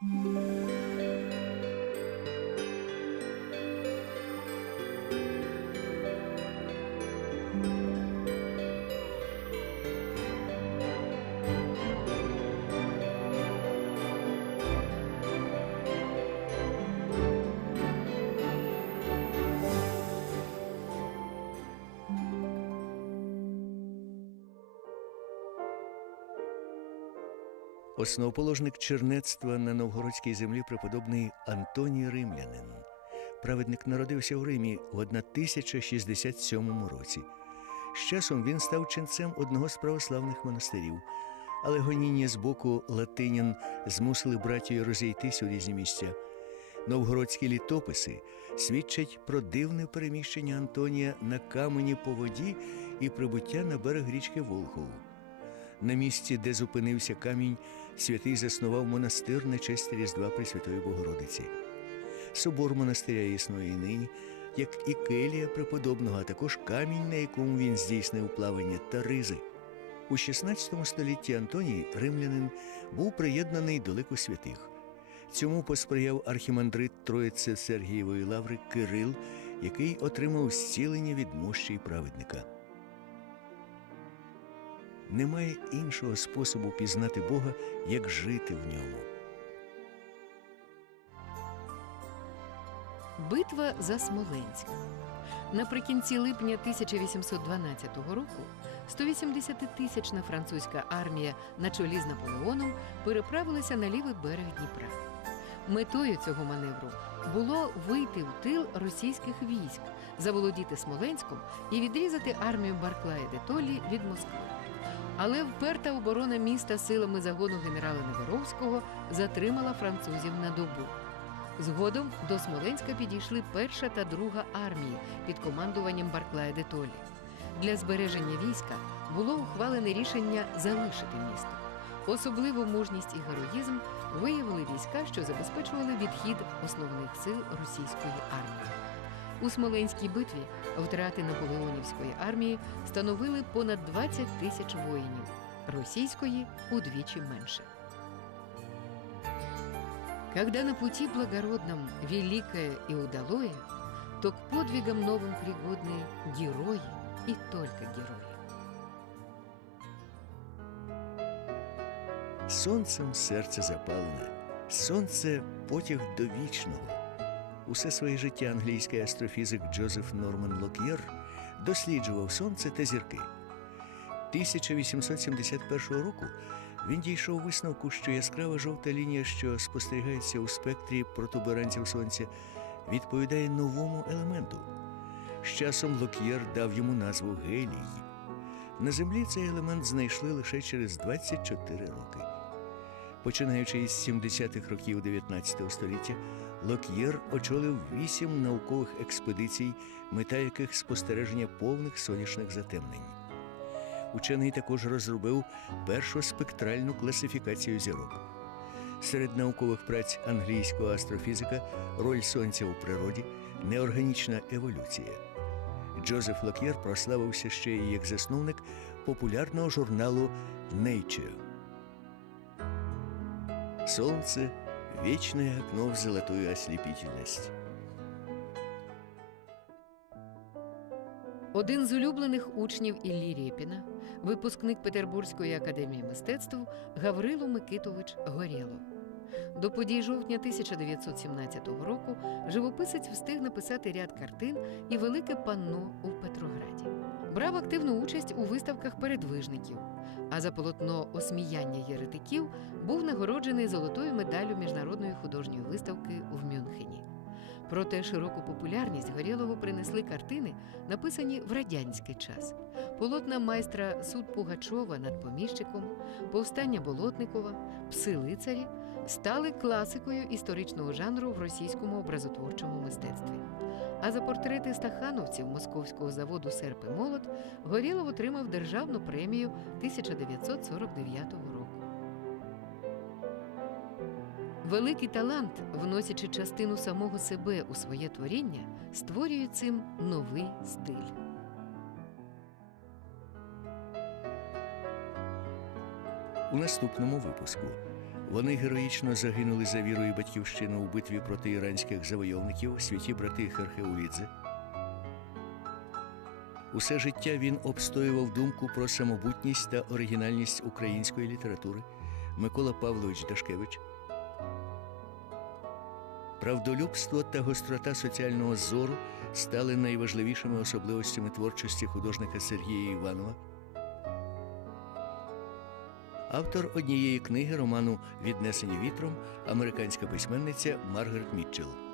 Música Основоположник чернецтва на новгородській землі преподобний Антоній Римлянин. Праведник народився в Римі в 1067 році. З часом він став ченцем одного з православних монастирів, але гоніння з боку латинян змусили братію розійтись у різні місця. Новгородські літописи свідчать про дивне переміщення Антонія на камені по воді і прибуття на берег річки Волхову. На місці, де зупинився камінь, святий заснував монастир на честь Різдва Пресвятої Богородиці. Собор монастиря існує і нині, як і келія преподобного, а також камінь, на якому він здійснив плавання та ризи. У 16 столітті Антоній римлянин був приєднаний до лику святих. Цьому посприяв архімандрит Троїці Сергієвої лаври Кирил, який отримав зцілення від мощі праведника. Немає іншого способу пізнати Бога, як жити в ньому. Битва за Смоленськ. Наприкінці липня 1812 року 180-тисячна французька армія на чолі з Наполеоном переправилася на лівий берег Дніпра. Метою цього маневру було вийти в тил російських військ, заволодіти Смоленськом і відрізати армію Барклая де Толлі від Москви. Але вперта оборона міста силами загону генерала Неверовського затримала французів на добу. Згодом до Смоленська підійшли перша та друга армії під командуванням Барклая де Толі. Для збереження війська було ухвалене рішення залишити місто. Особливу мужність і героїзм виявили війська, що забезпечували відхід основних сил російської армії. У Смоленській битві втрати Наполеонівської армії становили понад 20 тисяч воїнів, російської удвічі менше. Когда на пути благородном великое и удалое, то к подвигам новым пригодны герои и только герои. Сонцем серце запалене, сонце потяг до вічного. Усе своє життя англійський астрофізик Джозеф Норман Лок'єр досліджував сонце та зірки. 1871 року він дійшов висновку, що яскрава жовта лінія, що спостерігається у спектрі протуберанців сонця, відповідає новому елементу. З часом Лок'єр дав йому назву гелій. На землі цей елемент знайшли лише через 24 роки. Починаючи із 70-х років 19 століття, Лок'єр очолив вісім наукових експедицій, мета яких спостереження повних сонячних затемнень. Учений також розробив першу спектральну класифікацію зірок. Серед наукових праць англійського астрофізика роль сонця у природі, неорганічна еволюція. Джозеф Лок'єр прославився ще й як засновник популярного журналу Nature. Солнце – вечное окно в золотую ослепительность. Один з улюблених учнів Іллі Рєпіна, випускник Петербурзької академії мистецтв Гаврило Микитович Горєлов. До подій жовтня 1917 року живописець встиг написати ряд картин і велике панно у Петрограді. Брав активну участь у виставках передвижників, а за полотно осміяння єретиків був нагороджений золотою медаллю міжнародної художньої виставки в Мюнхені. Проте широку популярність Горєлову принесли картини, написані в радянський час. Полотна майстра суд Пугачова над поміщиком, повстання Болотникова, пси лицарі стали класикою історичного жанру в російському образотворчому мистецтві. А за портрети стахановців московського заводу Серп і Молот Горєлов отримав державну премію 1949 року. Великий талант, вносячи частину самого себе у своє творіння, створює цим новий стиль. У наступному випуску Вони героїчно загинули за віру і батьківщину у битві проти іранських завойовників, святі брати Херхеулідзе. Усе життя він обстоював думку про самобутність та оригінальність української літератури Микола Павлович Дашкевич. Правдолюбство та гострота соціального зору стали найважливішими особливостями творчості художника Сергія Іванова. Автор однієї книги роману Віднесені вітром американська письменниця Маргарет Мітчелл.